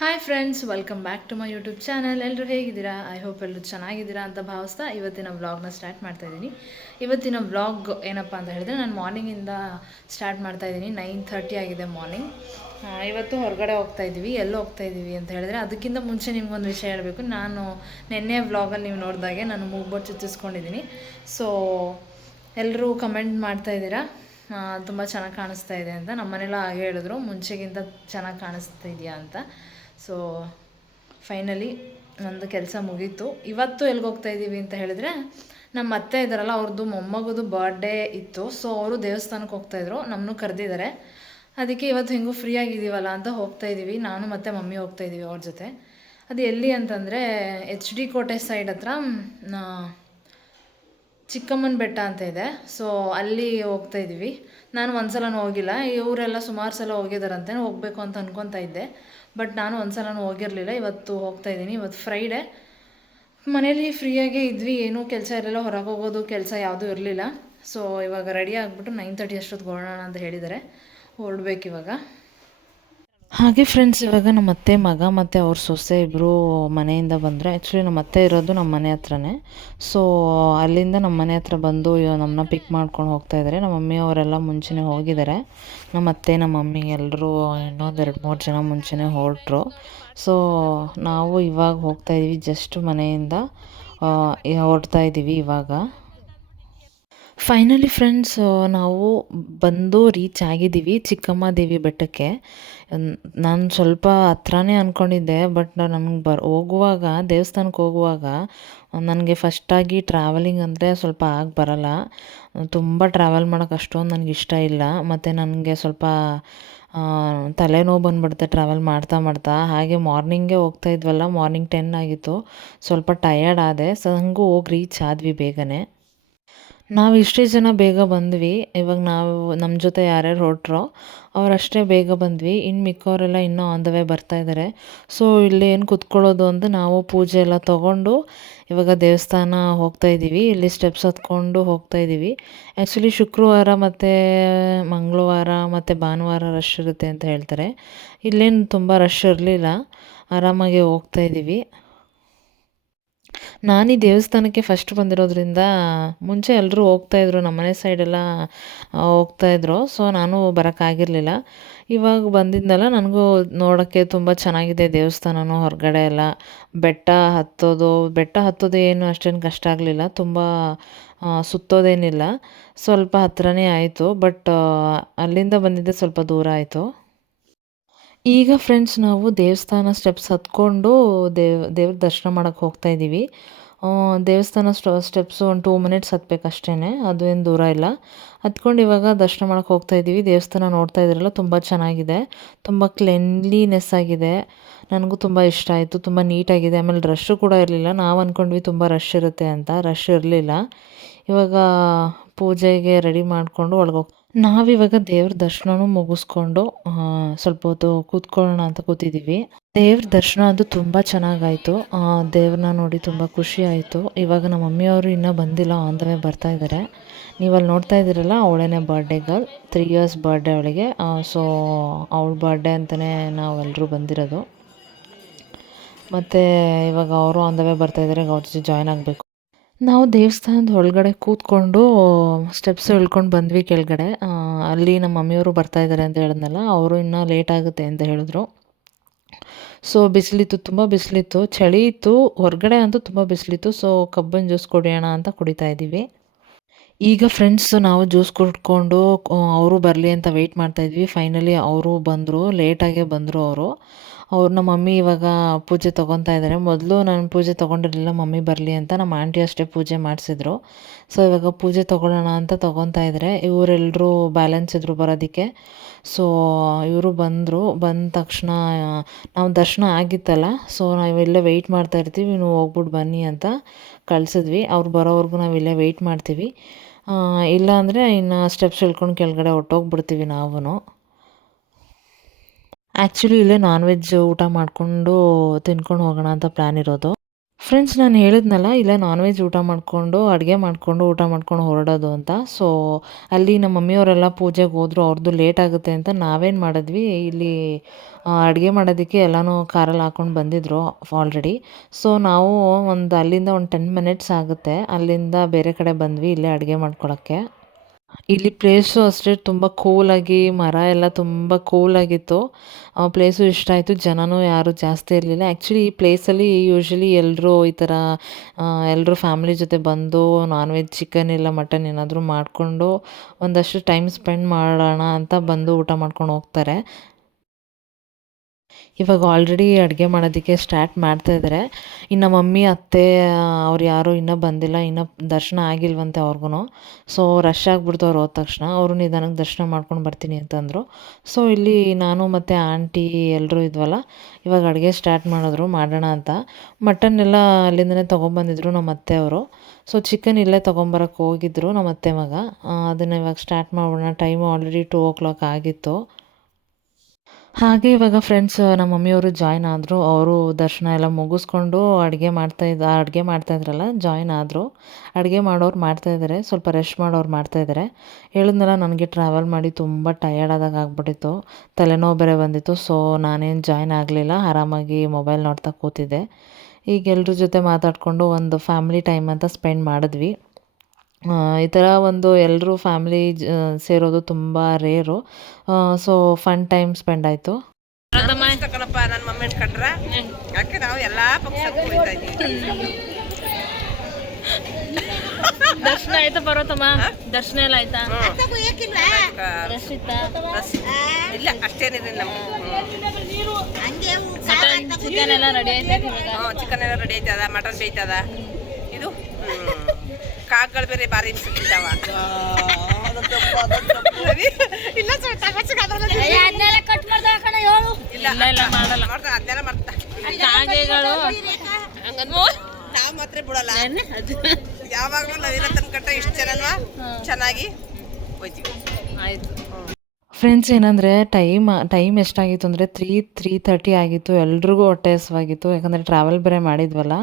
Hi friends, welcome back to my YouTube channel. ಎಲ್ಲರೂ ಹೇಗಿದ್ದೀರಾ? I hope ಎಲ್ಲರೂ ಚೆನ್ನಾಗಿದ್ದೀರಾ ಅಂತ ಭಾವಿಸ್ತಾ ಇವತ್ತಿನ ವ್ಲಾಗ್ನ ಸ್ಟಾರ್ಟ್ ಮಾಡ್ತಾಯಿದ್ದೀನಿ. ಇವತ್ತಿನ ವ್ಲಾಗ್ ಏನಪ್ಪ ಅಂತ ಹೇಳಿದ್ರೆ, ನಾನು ಮಾರ್ನಿಂಗಿಂದ ಸ್ಟಾರ್ಟ್ ಮಾಡ್ತಾಯಿದ್ದೀನಿ. 9:30 ಆಗಿದೆ ಮಾರ್ನಿಂಗ್. ಇವತ್ತು ಹೊರಗಡೆ ಹೋಗ್ತಾಯಿದ್ದೀವಿ. ಎಲ್ಲಿ ಹೋಗ್ತಾಯಿದ್ದೀವಿ ಅಂತ ಹೇಳಿದ್ರೆ, ಅದಕ್ಕಿಂತ ಮುಂಚೆ ನಿಮ್ಗೊಂದು ವಿಷಯ ಹೇಳಬೇಕು. ನಾನು ನಿನ್ನೆ ವ್ಲಾಗಲ್ಲಿ ನೀವು ನೋಡಿದಾಗೆ ನಾನು ಮೂಗ್ಬೋಟ್ ಚುಚ್ಚಿಸ್ಕೊಂಡಿದ್ದೀನಿ. ಸೊ ಎಲ್ಲರೂ ಕಮೆಂಟ್ ಮಾಡ್ತಾಯಿದ್ದೀರಾ ತುಂಬ ಚೆನ್ನಾಗಿ ಕಾಣಿಸ್ತಾ ಇದೆ ಅಂತ. ನಮ್ಮ ಮನೆಯಲ್ಲ ಹಾಗೆ ಹೇಳಿದ್ರು, ಮುಂಚೆಗಿಂತ ಚೆನ್ನಾಗಿ ಕಾಣಿಸ್ತಾ ಇದೆಯಾ ಅಂತ. ಸೊ ಫೈನಲಿ ನಂದು ಕೆಲಸ ಮುಗೀತು. ಇವತ್ತು ಎಲ್ಲಿಗೆ ಹೋಗ್ತಾಯಿದ್ದೀವಿ ಅಂತ ಹೇಳಿದ್ರೆ, ನಮ್ಮ ಅತ್ತೆ ಇದ್ದಾರಲ್ಲ, ಅವ್ರದ್ದು ಮೊಮ್ಮಗದು ಬರ್ಡೇ ಇತ್ತು. ಸೊ ಅವರು ದೇವಸ್ಥಾನಕ್ಕೆ ಹೋಗ್ತಾಯಿದ್ರು, ನಮ್ಮನ್ನು ಕರೆದಿದ್ದಾರೆ. ಅದಕ್ಕೆ ಇವತ್ತು ಹೆಂಗೂ ಫ್ರೀ ಆಗಿದ್ದೀವಲ್ಲ ಅಂತ ಹೋಗ್ತಾಯಿದ್ದೀವಿ. ನಾನು ಮತ್ತು ಮಮ್ಮಿ ಹೋಗ್ತಾಯಿದ್ದೀವಿ ಅವ್ರ ಜೊತೆ. ಅದು ಎಲ್ಲಿ ಅಂತಂದರೆ HD ಕೋಟೆ ಸೈಡ್ ಹತ್ರ ಚಿಕ್ಕಮ್ಮನ ಬೆಟ್ಟ ಅಂತ ಇದೆ. ಸೊ ಅಲ್ಲಿ ಹೋಗ್ತಾ ಇದ್ದೀವಿ. ನಾನು ಒಂದು ಸಲನೂ ಹೋಗಿಲ್ಲ, ಇವರೆಲ್ಲ ಸುಮಾರು ಸಲ ಹೋಗಿದ್ದಾರಂತೆ. ಹೋಗಬೇಕು ಅಂತ ಅನ್ಕೊತಾ ಇದ್ದೆ, ಬಟ್ ನಾನು ಒಂದು ಸಲನೂ ಹೋಗಿರಲಿಲ್ಲ. ಇವತ್ತು ಹೋಗ್ತಾ ಇದ್ದೀನಿ. ಇವತ್ತು ಫ್ರೈಡೇ. ಮನೇಲಿ ಫ್ರೀಯಾಗೇ ಇದ್ವಿ, ಏನೂ ಕೆಲಸ ಇರಲಿಲ್ಲ, ಹೊರಗೆ ಹೋಗೋದು ಕೆಲಸ ಯಾವುದೂ ಇರಲಿಲ್ಲ. ಸೊ ಇವಾಗ ರೆಡಿ ಆಗಿಬಿಟ್ಟು 9:30 ಅಷ್ಟೊತ್ತಿಗೆ ಹೊರಡೋಣ ಅಂತ ಹೇಳಿದ್ದಾರೆ. ಹೊರಡ್ಬೇಕು ಇವಾಗ. ಹಾಗೆ ಫ್ರೆಂಡ್ಸ್, ಇವಾಗ ನಮ್ಮ ಅತ್ತೆ ಮಗ ಮತ್ತು ಅವ್ರ ಸೊಸೆ ಇಬ್ಬರು ಮನೆಯಿಂದ ಬಂದರು. ಆ್ಯಕ್ಚುಲಿ ನಮ್ಮ ಅತ್ತೆ ಇರೋದು ನಮ್ಮ ಮನೆ ಹತ್ರನೇ. ಸೊ ಅಲ್ಲಿಂದ ನಮ್ಮ ಮನೆ ಹತ್ರ ಬಂದು ನಮ್ಮನ್ನ ಪಿಕ್ ಮಾಡ್ಕೊಂಡು ಹೋಗ್ತಾಯಿದ್ದಾರೆ. ನಮ್ಮ ಮಮ್ಮಿ ಅವರೆಲ್ಲ ಮುಂಚೆನೇ ಹೋಗಿದ್ದಾರೆ. ನಮ್ಮ ಅತ್ತೆ, ನಮ್ಮ ಮಮ್ಮಿ ಎಲ್ಲರೂ ಇನ್ನೊಂದು 2-3 ಜನ ಮುಂಚೆನೇ ಹೊರಟರು. ಸೊ ನಾವು ಇವಾಗ ಹೋಗ್ತಾಯಿದ್ದೀವಿ. ಜಸ್ಟ್ ಮನೆಯಿಂದ ಹೊರಡ್ತಾ ಇದ್ದೀವಿ ಇವಾಗ. ಫೈನಲಿ ಫ್ರೆಂಡ್ಸ್, ನಾವು ಬಂದು ರೀಚ್ ಆಗಿದ್ದೀವಿ ಚಿಕ್ಕಮ್ಮ ದೇವಿ ಬೆಟ್ಟಕ್ಕೆ. ನಾನು ಸ್ವಲ್ಪ ಹತ್ರನೇ ಅಂದ್ಕೊಂಡಿದ್ದೆ, ಬಟ್ ನನಗೆ ಹೋಗುವಾಗ, ದೇವಸ್ಥಾನಕ್ಕೆ ಹೋಗುವಾಗ ನನಗೆ ಫಸ್ಟಾಗಿ ಟ್ರಾವೆಲಿಂಗ್ ಅಂದರೆ ಸ್ವಲ್ಪ ಆಗಿ ಬರಲ್ಲ. ತುಂಬ ಟ್ರಾವೆಲ್ ಮಾಡೋಕೆ ಅಷ್ಟೊಂದು ನನಗೆ ಇಷ್ಟ ಇಲ್ಲ. ಮತ್ತು ನನಗೆ ಸ್ವಲ್ಪ ತಲೆನೋವು ಬಂದುಬಿಡುತ್ತೆ ಟ್ರಾವೆಲ್ ಮಾಡ್ತಾ ಮಾಡ್ತಾ. ಹಾಗೆ ಮಾರ್ನಿಂಗೇ ಹೋಗ್ತಾ ಇದ್ವಲ್ಲ, ಮಾರ್ನಿಂಗ್ 10 ಆಗಿತ್ತು. ಸ್ವಲ್ಪ ಟಯರ್ಡ್ ಆದೆ. ಸೊ ಹಂಗೂ ಹೋಗಿ ರೀಚ್ ಆದ್ವಿ ಬೇಗನೆ. ನಾವು ಇಷ್ಟೇ ಜನ ಬೇಗ ಬಂದ್ವಿ. ಇವಾಗ ನಾವು ನಮ್ಮ ಜೊತೆ ಯಾರ್ಯಾರು ಹೊರಟ್ರೋ ಅವರಷ್ಟೇ ಬೇಗ ಬಂದ್ವಿ. ಇನ್ನು ಮಿಕ್ಕವರೆಲ್ಲ ಇನ್ನೂ ಆನ್ ದ ವೇ ಬರ್ತಾಯಿದ್ದಾರೆ. ಸೊ ಇಲ್ಲಿ ಏನು ಕುತ್ಕೊಳ್ಳೋದು ಅಂತ ನಾವು ಪೂಜೆ ಎಲ್ಲ ತೊಗೊಂಡು ಇವಾಗ ದೇವಸ್ಥಾನ ಹೋಗ್ತಾಯಿದ್ದೀವಿ. ಇಲ್ಲಿ ಸ್ಟೆಪ್ಸ್ ಹತ್ಕೊಂಡು ಹೋಗ್ತಾಯಿದ್ದೀವಿ. ಆ್ಯಕ್ಚುಲಿ ಶುಕ್ರವಾರ ಮತ್ತು ಮಂಗಳವಾರ ಮತ್ತು ಭಾನುವಾರ ರಶ್ ಇರುತ್ತೆ ಅಂತ ಹೇಳ್ತಾರೆ. ಇಲ್ಲೇನು ತುಂಬ ರಶ್ ಇರಲಿಲ್ಲ, ಆರಾಮಾಗಿ ಹೋಗ್ತಾಯಿದ್ದೀವಿ. ನಾನು ಈ ದೇವಸ್ಥಾನಕ್ಕೆ ಫಸ್ಟ್ ಬಂದಿರೋದ್ರಿಂದ ಮುಂಚೆ ಎಲ್ಲರೂ ಹೋಗ್ತಾಯಿದ್ರು, ನಮ್ಮನೆ ಸೈಡೆಲ್ಲ ಹೋಗ್ತಾಯಿದ್ರು. ಸೊ ನಾನು ಬರೋಕ್ಕಾಗಿರಲಿಲ್ಲ. ಇವಾಗ ಬಂದಿದ್ದೆನಲ್ಲ, ನನಗೂ ನೋಡೋಕ್ಕೆ ತುಂಬ ಚೆನ್ನಾಗಿದೆ ದೇವಸ್ಥಾನನೂ. ಹೊರಗಡೆ ಎಲ್ಲ ಬೆಟ್ಟ ಹತ್ತೋದು ಏನು ಅಷ್ಟೇನು ಕಷ್ಟ ಆಗಲಿಲ್ಲ. ತುಂಬ ಸುತ್ತೋದೇನಿಲ್ಲ, ಸ್ವಲ್ಪ ಹತ್ರನೇ ಆಯಿತು. ಬಟ್ ಅಲ್ಲಿಂದ ಬಂದಿದ್ದೆ ಸ್ವಲ್ಪ ದೂರ ಆಯಿತು. ಈಗ ಫ್ರೆಂಡ್ಸ್, ನಾವು ದೇವಸ್ಥಾನ ಸ್ಟೆಪ್ಸ್ ಹತ್ಕೊಂಡು ದೇವ್ರ ದರ್ಶನ ಮಾಡೋಕ್ಕೆ ಹೋಗ್ತಾಯಿದ್ದೀವಿ. ದೇವಸ್ಥಾನ ಸ್ಟೆಪ್ಸು ಒಂದು 2 ಮಿನಿಟ್ಸ್ ಹತ್ಬೇಕು ಅಷ್ಟೇ, ಅದು ಏನು ದೂರ ಇಲ್ಲ. ಹತ್ಕೊಂಡು ಇವಾಗ ದರ್ಶನ ಮಾಡೋಕ್ಕೆ ಹೋಗ್ತಾಯಿದ್ದೀವಿ. ದೇವಸ್ಥಾನ ನೋಡ್ತಾ ಇದ್ದೀರಲ್ಲ, ತುಂಬ ಚೆನ್ನಾಗಿದೆ, ತುಂಬ ಕ್ಲೆನ್ಲಿನೆಸ್ ಆಗಿದೆ. ನನಗೂ ತುಂಬ ಇಷ್ಟ ಆಯಿತು, ತುಂಬ ನೀಟಾಗಿದೆ. ಆಮೇಲೆ ರಶ್ಶು ಕೂಡ ಇರಲಿಲ್ಲ. ನಾವು ಅಂದ್ಕೊಂಡ್ವಿ ತುಂಬ ರಶ್ ಇರುತ್ತೆ ಅಂತ, ರಶ್ ಇರಲಿಲ್ಲ. ಇವಾಗ ಪೂಜೆಗೆ ರೆಡಿ ಮಾಡಿಕೊಂಡು ಒಳಗೆ ನಾವಿವಾಗ ದೇವ್ರ ದರ್ಶನನೂ ಮುಗಿಸ್ಕೊಂಡು ಸ್ವಲ್ಪ ಹೊತ್ತು ಕೂತ್ಕೊಳ್ಳೋಣ ಅಂತ ಕೂತಿದ್ದೀವಿ. ದೇವ್ರ ದರ್ಶನ ಅದು ತುಂಬ ಚೆನ್ನಾಗಾಯಿತು. ದೇವ್ರನ್ನ ನೋಡಿ ತುಂಬ ಖುಷಿ ಆಯಿತು. ಇವಾಗ ನಮ್ಮ ಮಮ್ಮಿಯವರು ಇನ್ನೂ ಬಂದಿಲ್ಲ, ಆನ್ ದ ವೇ ಬರ್ತಾ ಇದ್ದಾರೆ. ನೀವಲ್ಲಿ ನೋಡ್ತಾ ಇದ್ದೀರಲ್ಲ, ಅವಳೇನೇ ಬರ್ಡೇ ಗರ್ಲ್, 3 ಇಯರ್ಸ್ ಬರ್ಡೇ ಅವಳಿಗೆ. ಸೊ ಅವಳ ಬರ್ಡೇ ಅಂತಲೇ ನಾವೆಲ್ಲರೂ ಬಂದಿರೋದು. ಮತ್ತು ಇವಾಗ ಅವರು ಆನ್ ದ ವೇ ಬರ್ತಾಯಿದ್ದಾರೆ, ಅವ್ರ ಜೊತೆ ಜಾಯ್ನ್ ಆಗಬೇಕು. ನಾವು ದೇವಸ್ಥಾನದ ಒಳಗಡೆ ಕೂತ್ಕೊಂಡು ಸ್ಟೆಪ್ಸ್ ಇಳ್ಕೊಂಡು ಬಂದ್ವಿ ಕೆಳಗಡೆ. ಅಲ್ಲಿ ನಮ್ಮ ಮಮ್ಮಿಯವರು ಬರ್ತಾಯಿದ್ದಾರೆ ಅಂತ ಹೇಳಿದ್ನಲ್ಲ, ಅವರು ಇನ್ನೂ ಲೇಟ್ ಆಗುತ್ತೆ ಅಂತ ಹೇಳಿದ್ರು. ಸೊ ಬಿಸಿಲಿತ್ತು, ತುಂಬ ಬಿಸಿಲಿತ್ತು, ಚಳಿ ಇತ್ತು. ಹೊರಗಡೆ ಅಂತೂ ತುಂಬ ಬಿಸಿಲಿತ್ತು. ಸೊ ಕಬ್ಬಿನ ಜ್ಯೂಸ್ ಕುಡಿಯೋಣ ಅಂತ ಕುಡಿತಾ ಇದ್ದೀವಿ. ಈಗ ಫ್ರೆಂಡ್ಸ್, ನಾವು ಜ್ಯೂಸ್ ಕುಡ್ಕೊಂಡು ಅವರು ಬರಲಿ ಅಂತ ವೆಯ್ಟ್ ಮಾಡ್ತಾಯಿದ್ವಿ. ಫೈನಲಿ ಅವರು ಬಂದರು, ಲೇಟಾಗೇ ಬಂದರು ಅವರು. ನಮ್ಮ ಮಮ್ಮಿ ಇವಾಗ ಪೂಜೆ ತೊಗೊತಾ ಇದ್ದಾರೆ. ಮೊದಲು ನಾನು ಪೂಜೆ ತೊಗೊಂಡಿರಲಿಲ್ಲ, ಮಮ್ಮಿ ಬರಲಿ ಅಂತ. ನಮ್ಮ ಆಂಟಿ ಅಷ್ಟೇ ಪೂಜೆ ಮಾಡಿಸಿದ್ರು. ಸೊ ಇವಾಗ ಪೂಜೆ ತೊಗೊಳ್ಳೋಣ ಅಂತ ತೊಗೊತಾ ಇದ್ದಾರೆ. ಇವರೆಲ್ಲರೂ ಬ್ಯಾಲೆನ್ಸ್ ಇದ್ದರು ಬರೋದಕ್ಕೆ. ಸೊ ಇವರು ಬಂದರು. ಬಂದ ತಕ್ಷಣ ನಾವು ದರ್ಶನ ಆಗಿತ್ತಲ್ಲ, ಸೊ ನಾವಿಲ್ಲೇ ವೆಯ್ಟ್ ಮಾಡ್ತಾ ಇರ್ತೀವಿ, ನೀವು ಹೋಗ್ಬಿಟ್ಟು ಬನ್ನಿ ಅಂತ ಕಳಿಸಿದ್ವಿ. ಅವ್ರು ಬರೋವರೆಗೂ ನಾವಿಲ್ಲೇ ವೆಯ್ಟ್ ಮಾಡ್ತೀವಿ. ಇಲ್ಲ ಅಂದರೆ ಇನ್ನು ಸ್ಟೆಪ್ಸ್ ಇಳ್ಕೊಂಡು ಕೆಳಗಡೆ ಹೊರ್ಟೋಗ್ಬಿಡ್ತೀವಿ ನಾವು. ಆ್ಯಕ್ಚುಲಿ ಇಲ್ಲೇ ನಾನ್ ವೆಜ್ ಊಟ ಮಾಡಿಕೊಂಡು ತಿನ್ಕೊಂಡು ಹೋಗೋಣ ಅಂತ ಪ್ಲ್ಯಾನ್ ಇರೋದು. ಫ್ರೆಂಡ್ಸ್ ನಾನು ಹೇಳಿದ್ನಲ್ಲ ಇಲ್ಲೇ ನಾನ್ ವೆಜ್ ಊಟ ಮಾಡಿಕೊಂಡು ಅಡುಗೆ ಮಾಡಿಕೊಂಡು ಊಟ ಮಾಡ್ಕೊಂಡು ಹೊರಡೋದು ಅಂತ. ಸೊ ಅಲ್ಲಿ ನಮ್ಮ ಮಮ್ಮಿಯವರೆಲ್ಲ ಪೂಜೆಗೆ ಹೋದರು. ಅವ್ರದ್ದು ಲೇಟ್ ಆಗುತ್ತೆ ಅಂತ ನಾವೇನು ಮಾಡಿದ್ವಿ, ಇಲ್ಲಿ ಅಡುಗೆ ಮಾಡೋದಕ್ಕೆ ಎಲ್ಲನೂ ಕಾರಲ್ಲಿ ಹಾಕ್ಕೊಂಡು ಬಂದಿದ್ದರು ಆಲ್ರೆಡಿ. ಸೊ ನಾವು ಅಲ್ಲಿಂದ ಒಂದು 10 ಮಿನಿಟ್ಸ್ ಆಗುತ್ತೆ, ಅಲ್ಲಿಂದ ಬೇರೆ ಕಡೆ ಬಂದ್ವಿ ಇಲ್ಲೇ ಅಡುಗೆ ಮಾಡ್ಕೊಳಕ್ಕೆ. ಇಲ್ಲಿ ಪ್ಲೇಸು ಅಷ್ಟೇ ತುಂಬ ಕೂಲಾಗಿ, ಮರ ಎಲ್ಲ ತುಂಬ ಕೂಲಾಗಿತ್ತು. ಪ್ಲೇಸು ಇಷ್ಟ ಆಯಿತು. ಜನನೂ ಯಾರೂ ಜಾಸ್ತಿ ಇರಲಿಲ್ಲ. ಆ್ಯಕ್ಚುಲಿ ಈ ಪ್ಲೇಸಲ್ಲಿ ಯೂಶ್ವಲಿ ಎಲ್ಲರೂ ಈ ಥರ ಎಲ್ಲರೂ ಫ್ಯಾಮಿಲಿ ಜೊತೆ ಬಂದು ನಾನ್ ವೆಜ್ ಚಿಕನ್ ಇಲ್ಲ ಮಟನ್ ಏನಾದರೂ ಮಾಡಿಕೊಂಡು ಒಂದಷ್ಟು ಟೈಮ್ ಸ್ಪೆಂಡ್ ಮಾಡೋಣ ಅಂತ ಬಂದು ಊಟ ಮಾಡ್ಕೊಂಡು ಹೋಗ್ತಾರೆ. ಇವಾಗ ಆಲ್ರೆಡಿ ಅಡುಗೆ ಮಾಡೋದಕ್ಕೆ ಸ್ಟಾರ್ಟ್ ಮಾಡ್ತಾಯಿದ್ದಾರೆ. ಇನ್ನು ಮಮ್ಮಿ, ಅತ್ತೆ ಅವ್ರು ಯಾರೂ ಇನ್ನೂ ಬಂದಿಲ್ಲ. ಇನ್ನೂ ದರ್ಶನ ಆಗಿಲ್ವಂತೆ ಅವ್ರಿಗೂ. ಸೊ ರಶ್ ಆಗಿಬಿಡ್ತು ಅವ್ರು ಹೋದ ತಕ್ಷಣ. ಅವರು ನಿಧಾನಕ್ಕೆ ದರ್ಶನ ಮಾಡ್ಕೊಂಡು ಬರ್ತೀನಿ ಅಂತಂದರು. ಸೊ ಇಲ್ಲಿ ನಾನು ಮತ್ತು ಆಂಟಿ ಎಲ್ಲರೂ ಇದ್ವಲ್ಲ, ಇವಾಗ ಅಡುಗೆ ಸ್ಟಾರ್ಟ್ ಮಾಡಿದ್ರು ಮಾಡೋಣ ಅಂತ. ಮಟನ್ ಎಲ್ಲ ಅಲ್ಲಿಂದನೇ ತೊಗೊಂಬಂದಿದ್ರು ನಮ್ಮ ಅತ್ತೆಯವರು. ಸೊ ಚಿಕನ್ ಇಲ್ಲೇ ತೊಗೊಂಬರಕ್ಕೆ ಹೋಗಿದ್ರು ನಮ್ಮ ಅತ್ತೆ ಮಗ. ಅದನ್ನು ಇವಾಗ ಸ್ಟಾರ್ಟ್ ಮಾಡೋಣ. ಟೈಮು ಆಲ್ರೆಡಿ 2 o'clock ಆಗಿತ್ತು. ಹಾಗೆ ಇವಾಗ ಫ್ರೆಂಡ್ಸ್ ನಮ್ಮ ಮಮ್ಮಿಯವರು ಜಾಯ್ನ್ ಆದರು. ಅವರು ದರ್ಶನ ಎಲ್ಲ ಮುಗಿಸ್ಕೊಂಡು ಅಡುಗೆ ಮಾಡ್ತಾಯಿದ್ರಲ್ಲ ಜಾಯ್ನ್ ಆದರು. ಅಡುಗೆ ಮಾಡೋರು ಮಾಡ್ತಾಯಿದ್ದಾರೆ, ಸ್ವಲ್ಪ ರೆಸ್ಟ್ ಮಾಡೋರು ಮಾಡ್ತಾಯಿದ್ದಾರೆ. ಹೇಳಿದ್ನಲ್ಲ ನನಗೆ ಟ್ರಾವೆಲ್ ಮಾಡಿ ತುಂಬ ಟಯರ್ಡ್ ಆದಾಗ ಆಗ್ಬಿಟ್ಟಿತ್ತು, ತಲೆನೋವು ಬೇರೆ ಬಂದಿತ್ತು. ಸೊ ನಾನೇನು ಜಾಯ್ನ್ ಆಗಲಿಲ್ಲ, ಆರಾಮಾಗಿ ಮೊಬೈಲ್ ನೋಡ್ತಾ ಕೂತಿದ್ದೆ. ಈಗ ಎಲ್ರ ಜೊತೆ ಮಾತಾಡಿಕೊಂಡು ಒಂದು ಫ್ಯಾಮಿಲಿ ಟೈಮ್ ಅಂತ ಸ್ಪೆಂಡ್ ಮಾಡಿದ್ವಿ. ಈ ಥರ ಎಲ್ಲರೂ ಫ್ಯಾಮಿಲಿ ಸೇರೋದು ತುಂಬ rare. So fun time spend ಆಯಿತು. ಕಣಪ್ಪ ನನ್ನ ಮಮ್ಮಿನ ಕಂಡ್ರ ಯಾಕೆ ನಾವು ಎಲ್ಲ ಫಂಕ್ಷನ್ಗೂ ಹೋಗ್ತಾ ಇದ್ದೀವಿ. ದರ್ಶನ ಆಯ್ತಾ ಪರ್ವತಮ್ಮ? ದರ್ಶನ ಎಲ್ಲ ಆಯ್ತಾ? ಇಲ್ಲ ಅಷ್ಟೇನಿದೆ ನಮ್ಗೆ. ಚಿಕನ್ ಎಲ್ಲ ರೆಡಿ ಆಯ್ತಾ? ಚಿಕನ್ ಎಲ್ಲ ರೆಡಿ ಆಯ್ತದ, ಮಟನ್ ಬೇಯ್ತದ. ಇದು ಕಾಕ್ಗಳು ಬೇರೆ ಬಾರಿ ಇನ್ಸಿದ್ದಾವ. ಇಲ್ಲ ಅದನ್ನೆಲ್ಲ ಮಾಡ್ತಾ ನಾವು ಮಾತ್ರ ಬಿಡಲ್ಲ. ಯಾವಾಗಲೂ ನವಿರತನ ಕಟ್ಟ ಇಷ್ಟು ಜನಲ್ವಾ ಚೆನ್ನಾಗಿ ಹೋಯ್ತೀವಿ. ಆಯ್ತು ಫ್ರೆಂಡ್ಸ್, ಏನಂದರೆ ಟೈಮ್ ಎಷ್ಟಾಗಿತ್ತು ಅಂದರೆ 3:30 ಆಗಿತ್ತು. ಎಲ್ರಿಗೂ ಹೊಟ್ಟೆ ಹಸಿವಾಗಿತ್ತು, ಯಾಕಂದರೆ ಟ್ರಾವೆಲ್ ಬೇರೆ ಮಾಡಿದ್ವಲ್ಲ.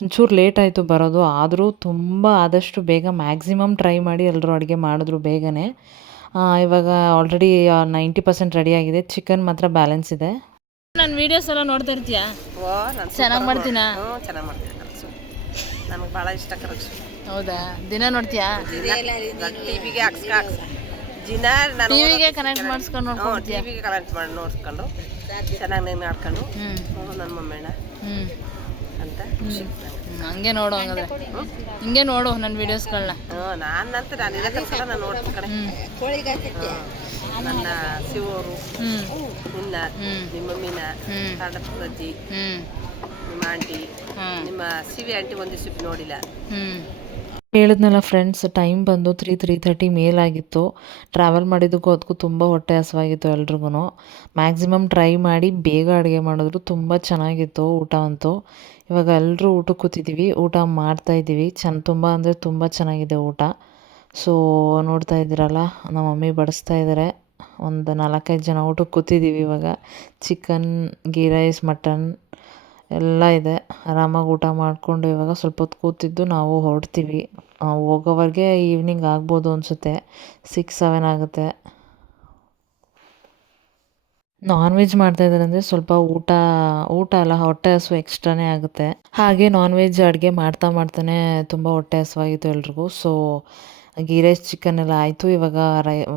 ಒಂಚೂರು ಲೇಟ್ ಆಯಿತು ಬರೋದು. ಆದರೂ ತುಂಬ ಆದಷ್ಟು ಬೇಗ ಮ್ಯಾಕ್ಸಿಮಮ್ ಟ್ರೈ ಮಾಡಿ ಎಲ್ಲರೂ ಅಡುಗೆ ಮಾಡಿದ್ರು ಬೇಗನೆ. ಇವಾಗ ಆಲ್ರೆಡಿ 90% ರೆಡಿ ಆಗಿದೆ. ಚಿಕನ್ ಮಾತ್ರ ಬ್ಯಾಲೆನ್ಸ್ ಇದೆ. ನನ್ನ ವೀಡಿಯೋಸ್ ಎಲ್ಲ ನೋಡ್ತಾ ಇರ್ತೀಯಾ? ನಾನು ಚೆನ್ನಾಗಿ ಮಾಡ್ತೀನಾ? ಚೆನ್ನಾಗಿ ಮಾಡ್ತೀನಿ. ನನಗೆ ಭಾಳ ಇಷ್ಟ ಕರಕ್ಸು. ಹೌದಾ? ದಿನ ನೋಡ್ತೀಯಾ? ಟಿವಿಗೆ ಟಿವಿಗೆ ಕನೆಕ್ಟ್ ಮಾಡಿಸ್ಕೊಂಡು ನೋಡ್ಕೊಳ್ತೀಯಾ? ಟಿವಿಗೆ ಕನೆಕ್ಟ್ ಮಾಡಿ ನೋಡ್ಕೊಂಡು ಚೆನ್ನಾಗಿ ನೀನು ಮಾಡ್ಕೊಂಡು ನನ್ನ ಮಮ್ಮಣ್ಣ ಅಂತ ಹಂಗೆ ನೋಡು. ಹಂಗಾದ್ರೆ ಹಿಂಗೆ ನೋಡು ನನ್ನ ವೀಡಿಯೋಸ್ಗಳನ್ನ. ನಾನು ಇರೋ ತನಕ ನಾನು ನೋಡ್ತೀನಿ ಕಡೆ. ನನ್ನ ಶಿವರು, ನಿನ್ನ, ನಿಮ್ಮ ಮಮ್ಮಿನ, ಕನ್ನಡಪ್ರಜ್ಜಿ, ನಿಮ್ಮ ಆಂಟಿ, ನಿಮ್ಮ ಸಿವಿ ಆಂಟಿ ಒಂದು ದಿವಸ ನೋಡಿಲ್ಲ. ಹೇಳಿದ್ನಲ್ಲ ಫ್ರೆಂಡ್ಸ್, ಟೈಮ್ ಬಂದು 3:30 ಮೇಲಾಗಿತ್ತು. ಟ್ರಾವೆಲ್ ಮಾಡಿದ್ದಕ್ಕೂ ಅದಕ್ಕೂ ತುಂಬ ಹೊಟ್ಟೆ ಹಸಿವಾಗಿತ್ತು ಎಲ್ರಿಗೂ. ಮ್ಯಾಕ್ಸಿಮಮ್ ಟ್ರೈ ಮಾಡಿ ಬೇಗ ಅಡುಗೆ ಮಾಡಿದ್ರು. ತುಂಬ ಚೆನ್ನಾಗಿತ್ತು ಊಟ ಅಂತೂ. ಇವಾಗ ಎಲ್ಲರೂ ಊಟಕ್ಕೆ ಕೂತಿದ್ದೀವಿ, ಊಟ ಮಾಡ್ತಾಯಿದ್ದೀವಿ. ತುಂಬ ಅಂದರೆ ತುಂಬ ಚೆನ್ನಾಗಿದೆ ಊಟ. ಸೊ ನೋಡ್ತಾ ಇದ್ದೀರಲ್ಲ, ನಮ್ಮ ಮಮ್ಮಿ ಬಡಿಸ್ತಾ ಇದ್ದಾರೆ. ಒಂದು 4-5 ಜನ ಊಟಕ್ಕೆ ಕೂತಿದ್ದೀವಿ ಇವಾಗ. ಚಿಕನ್, ಗೀ ರೈಸ್, ಮಟನ್ ಎಲ್ಲ ಇದೆ. ಆರಾಮಾಗಿ ಊಟ ಮಾಡಿಕೊಂಡು ಇವಾಗ ಸ್ವಲ್ಪ ಹೊತ್ತು ಕೂತಿದ್ದು ನಾವು ಹೊರಡ್ತೀವಿ. ಹೋಗೋವರೆಗೆ ಈವ್ನಿಂಗ್ ಆಗ್ಬೋದು ಅನಿಸುತ್ತೆ, 6-7 ಆಗುತ್ತೆ. ನಾನ್ ವೆಜ್ ಮಾಡ್ತಾಯಿದ್ದಾರೆ ಅಂದರೆ ಸ್ವಲ್ಪ ಊಟ ಅಲ್ಲ, ಹೊಟ್ಟೆ ಹಸಿವು ಎಕ್ಸ್ಟ್ರಾನೇ ಆಗುತ್ತೆ. ಹಾಗೆ ನಾನ್ ವೆಜ್ ಅಡುಗೆ ಮಾಡ್ತಾನೆ ತುಂಬ ಹೊಟ್ಟೆ ಹಸಿವಾಗಿತ್ತು ಎಲ್ರಿಗೂ. ಸೊ ಗೀ ರೈಸ್, ಚಿಕನ್ ಎಲ್ಲ ಆಯಿತು. ಇವಾಗ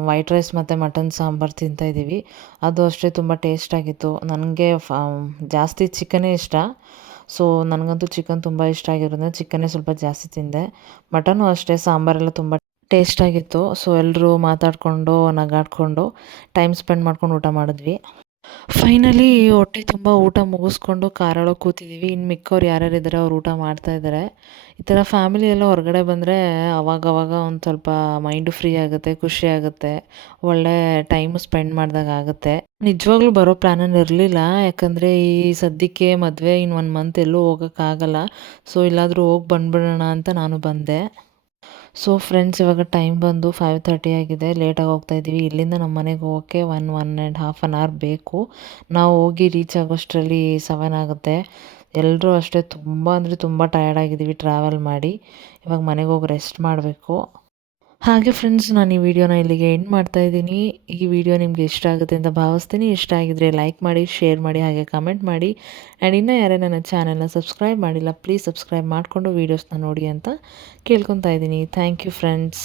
ವೈಟ್ ರೈಸ್ ಮತ್ತು ಮಟನ್ ಸಾಂಬಾರು ತಿಂತಾಯಿದ್ದೀವಿ. ಅದು ಅಷ್ಟೇ ತುಂಬ ಟೇಸ್ಟಾಗಿತ್ತು. ನನಗೆ ಜಾಸ್ತಿ ಚಿಕನ್ನೇ ಇಷ್ಟ. ಸೊ ನನಗಂತೂ ಚಿಕನ್ ತುಂಬ ಇಷ್ಟ ಆಗಿರೋದ್ರಿಂದ ಚಿಕನ್ನೇ ಸ್ವಲ್ಪ ಜಾಸ್ತಿ ತಿಂದೆ. ಮಟನ್ನು ಅಷ್ಟೇ, ಸಾಂಬಾರೆಲ್ಲ ತುಂಬ ಟೇಸ್ಟಾಗಿತ್ತು. ಸೊ ಎಲ್ಲರೂ ಮಾತಾಡಿಕೊಂಡು ನಗಾಡಿಕೊಂಡು ಟೈಮ್ ಸ್ಪೆಂಡ್ ಮಾಡ್ಕೊಂಡು ಊಟ ಮಾಡಿದ್ವಿ. ಫೈನಲಿ ಹೊಟ್ಟೆ ತುಂಬ ಊಟ ಮುಗಿಸ್ಕೊಂಡು ಕಾರೊಳಗೆ ಕೂತಿದ್ದೀವಿ. ಇನ್ನು ಮಿಕ್ಕವ್ರು ಯಾರ್ಯಾರಿದ್ದಾರೆ ಅವ್ರು ಊಟ ಮಾಡ್ತಾಯಿದ್ದಾರೆ. ಈ ಥರ ಫ್ಯಾಮಿಲಿ ಎಲ್ಲ ಹೊರಗಡೆ ಬಂದರೆ ಅವಾಗವಾಗ ಒಂದು ಸ್ವಲ್ಪ ಮೈಂಡು ಫ್ರೀ ಆಗುತ್ತೆ, ಖುಷಿ ಆಗುತ್ತೆ, ಒಳ್ಳೆ ಟೈಮ್ ಸ್ಪೆಂಡ್ ಮಾಡಿದಾಗ ಆಗುತ್ತೆ. ನಿಜವಾಗ್ಲೂ ಬರೋ ಪ್ಲ್ಯಾನಲ್ಲಿ ಇರಲಿಲ್ಲ, ಯಾಕಂದರೆ ಈ ಸದ್ಯಕ್ಕೆ ಮದುವೆ ಇನ್ನು 1 ಮಂತ್ ಎಲ್ಲೂ ಹೋಗೋಕ್ಕಾಗಲ್ಲ. ಸೊ ಎಲ್ಲಾದರೂ ಹೋಗಿ ಬಂದುಬಿಡೋಣ ಅಂತ ನಾನು ಬಂದೆ. ಸೊ ಫ್ರೆಂಡ್ಸ್, ಇವಾಗ ಟೈಮ್ ಬಂದು 5:30 ಆಗಿದೆ. ಲೇಟಾಗಿ ಹೋಗ್ತಾಯಿದ್ದೀವಿ. ಇಲ್ಲಿಂದ ನಮ್ಮ ಮನೆಗೆ ಹೋಗೋಕ್ಕೆ 1.5 hour ಬೇಕು. ನಾವು ಹೋಗಿ ರೀಚ್ ಆಗೋಷ್ಟರಲ್ಲಿ 7 ಆಗುತ್ತೆ. ಎಲ್ಲರೂ ಅಷ್ಟೇ ತುಂಬ ಅಂದರೆ ತುಂಬ ಟಯರ್ಡ್ ಆಗಿದ್ದೀವಿ ಟ್ರಾವೆಲ್ ಮಾಡಿ. ಇವಾಗ ಮನೆಗೆ ಹೋಗಿ ರೆಸ್ಟ್ ಮಾಡಬೇಕು. ಹಾಗೆ ಫ್ರೆಂಡ್ಸ್, ನಾನು ಈ ವಿಡಿಯೋನ ಇಲ್ಲಿಗೆ ಎಂಡ್ ಮಾಡ್ತಾ ಇದ್ದೀನಿ. ಈ ವಿಡಿಯೋ ನಿಮಗೆ ಇಷ್ಟ ಆಗುತ್ತೆ ಅಂತ ಭಾವಿಸ್ತೀನಿ. ಇಷ್ಟ ಆಗಿದ್ರೆ ಲೈಕ್ ಮಾಡಿ, ಶೇರ್ ಮಾಡಿ, ಹಾಗೆ ಕಮೆಂಟ್ ಮಾಡಿ. ಆ್ಯಂಡ್ ಇನ್ನೂ ಯಾರೇ ನನ್ನ ಚಾನಲ್ನ ಸಬ್ಸ್ಕ್ರೈಬ್ ಮಾಡಿಲ್ಲ, ಪ್ಲೀಸ್ ಸಬ್ಸ್ಕ್ರೈಬ್ ಮಾಡಿಕೊಂಡು ವೀಡಿಯೋಸ್ನ ನೋಡಿ ಅಂತ ಕೇಳ್ಕೊತಾ ಇದ್ದೀನಿ. Thank you friends.